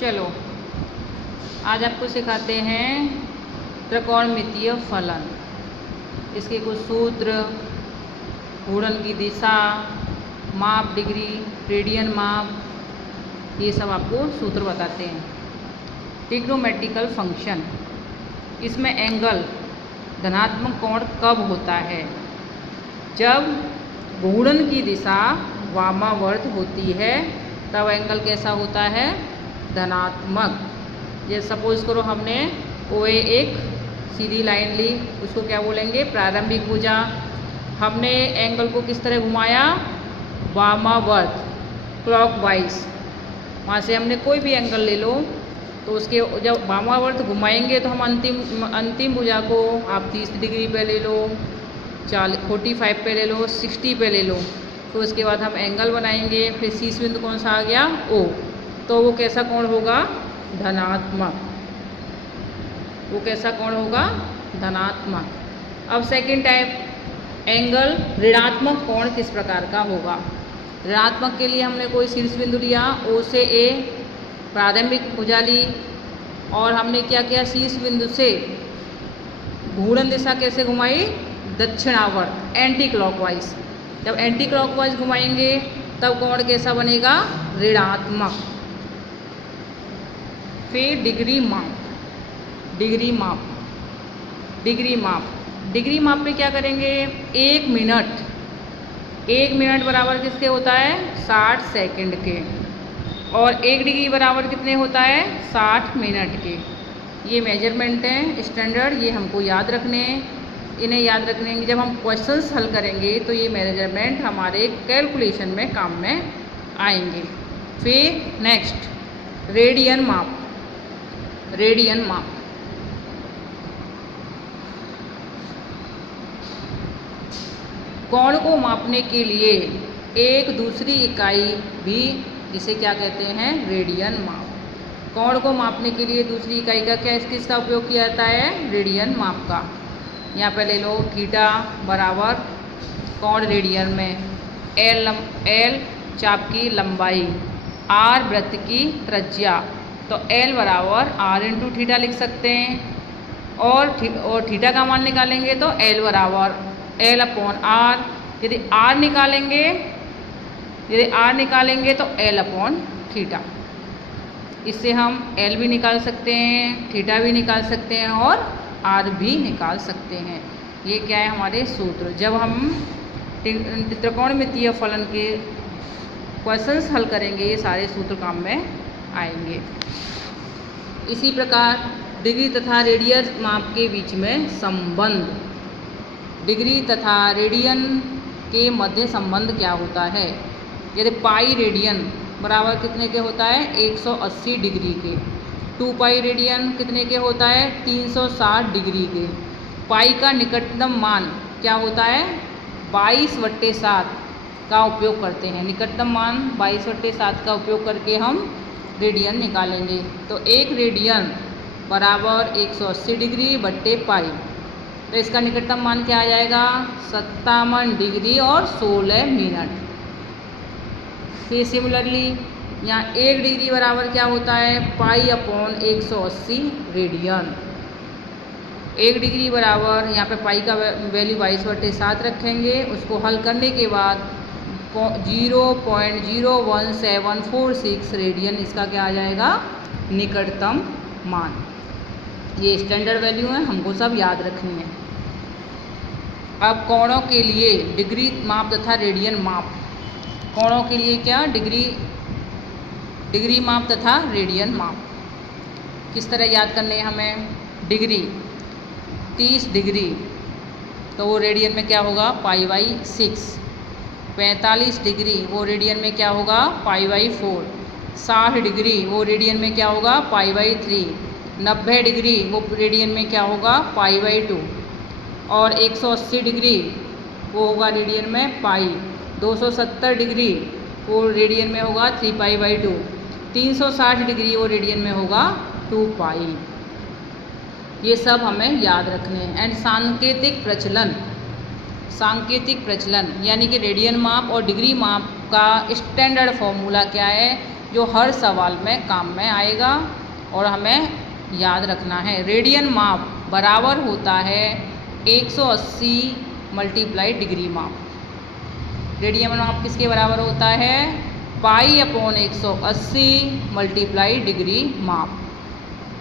चलो आज आपको सिखाते हैं त्रिकोणमितीय फलन। इसके कुछ सूत्र, घूर्णन की दिशा, माप, डिग्री, रेडियन माप, ये सब आपको सूत्र बताते हैं। ट्रिग्नोमेट्रिकल फंक्शन, इसमें एंगल धनात्मक कोण कब होता है? जब घूर्णन की दिशा वामावर्त होती है तब एंगल कैसा होता है? धनात्मक। ये सपोज करो हमने OA एक सीधी लाइन ली, उसको क्या बोलेंगे? प्रारंभिक भुजा। हमने एंगल को किस तरह घुमाया? वामावर्त, क्लॉकवाइज। वहाँ से हमने कोई भी एंगल ले लो तो उसके जब वामावर्त घुमाएंगे तो हम अंतिम भुजा को आप 30 डिग्री पे ले लो, 45 पे ले लो, 60 पे ले लो। तो उसके बाद हम एंगल बनाएंगे। फिर शीर्ष बिंदु कौन सा आ गया? O। तो वो कैसा कोण होगा? धनात्मक। वो कैसा कोण होगा? धनात्मक। अब सेकंड टाइप, एंगल ऋणात्मक कोण किस प्रकार का होगा? ऋणात्मक के लिए हमने कोई शीर्ष बिंदु लिया, O से A, प्रारंभिक भुजा ली और हमने क्या किया? शीर्ष बिंदु से घूर्णन दिशा कैसे घुमाई? दक्षिणावर्त, एंटी क्लॉकवाइज। जब एंटी क्लॉकवाइज घुमाएंगे तब कोण कैसा बनेगा? ऋणात्मक। फिर डिग्री माप, डिग्री माप, डिग्री माप। डिग्री माप में क्या करेंगे? 1 मिनट, 1 मिनट बराबर किसके होता है? 60 सेकंड के। और 1 डिग्री बराबर कितने होता है? 60 मिनट के। ये मेजरमेंट हैं स्टैंडर्ड, ये हमको याद रखने हैं। इन्हें याद रखने हैं, जब हम क्वेश्चंस हल करेंगे तो ये मेजरमेंट हमारे कैलकुलेशन में काम में आएंगे। फिर नेक्स्ट, रेडियन माप, रेडियन माप। कोण को मापने के लिए एक दूसरी इकाई भी, जिसे क्या कहते हैं? रेडियन माप। कोण को मापने के लिए दूसरी इकाई का किसका उपयोग किया जाता है? रेडियन माप का। यहाँ पे ले लो थीटा बराबर कोण रेडियन में, L चाप की लंबाई, R वृत्त की त्रिज्या। तो L बराबर R इंटू थीटा लिख सकते हैं। और थीटा का मान निकालेंगे तो L बराबर L अपॉन R। यदि R निकालेंगे तो L अपॉन थीटा। इससे हम L भी निकाल सकते हैं, थीटा भी निकाल सकते हैं और R भी निकाल सकते हैं। ये क्या है? हमारे सूत्र। जब हम त्रिकोणमितीय फलन के क्वेश्चंस हल करेंगे ये सारे सूत्र काम में आएंगे। इसी प्रकार डिग्री तथा रेडियन माप के बीच में संबंध, डिग्री तथा रेडियन के मध्य संबंध क्या होता है? यदि पाई रेडियन बराबर कितने के होता है? 180 डिग्री के। 2 पाई रेडियन कितने के होता है? 360 डिग्री के। पाई का निकटतम मान क्या होता है? 22/7 का उपयोग करते हैं। निकटतम मान 22/7 का उपयोग करके हम रेडियन निकालेंगे। तो 1 रेडियन बराबर 180 डिग्री बट्टे पाई। तो इसका निकटतम मान क्या आ जाएगा? 57 डिग्री और 16 मिनट। फिर सिमिलरली यहाँ 1 डिग्री बराबर क्या होता है? Pi upon 180 radian. 1 डिग्री बराबर, यहाँ पे पाई का वैल्यू 22/7 रखेंगे। उसको हल करने के बाद 0.01746 रेडियन इसका क्या आ जाएगा? निकटतम मान। ये स्टैंडर्ड वैल्यू है, हमको सब याद रखनी है। अब कोणों के लिए डिग्री माप तथा रेडियन माप। कोणों के लिए क्या? डिग्री माप तथा रेडियन माप। किस तरह याद करने हैं हमें? डिग्री 30 डिग्री तो वो रेडियन में क्या होगा? पाई/6। 45 डिग्री वो रेडियन में क्या होगा? पाई/4। 60 डिग्री वो रेडियन में क्या होगा? पाई/3। 90 डिग्री वो रेडियन में क्या होगा? पाई/2। और 180 डिग्री वो होगा रेडियन में पाई। 270 डिग्री वो रेडियन में होगा 3 पाई/2। 360 डिग्री वो रेडियन में होगा 2 पाई। ये सब हमें याद रखने हैं। एंड सांकेतिक प्रचलन, सांकेतिक प्रचलन यानी कि रेडियन माप और डिग्री माप का स्टैंडर्ड फॉर्मूला क्या है? जो हर सवाल में काम में आएगा और हमें याद रखना है। रेडियन माप बराबर होता है 180 मल्टीप्लाई डिग्री माप। रेडियन माप किसके बराबर होता है? पाई/180 मल्टीप्लाई डिग्री माप।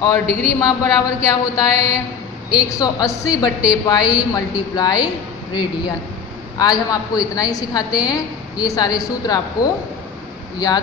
और डिग्री माप बराबर क्या होता है? 180/पाई मल्टीप्लाई रेडियन। आज हम आपको इतना ही सिखाते हैं। ये सारे सूत्र आपको याद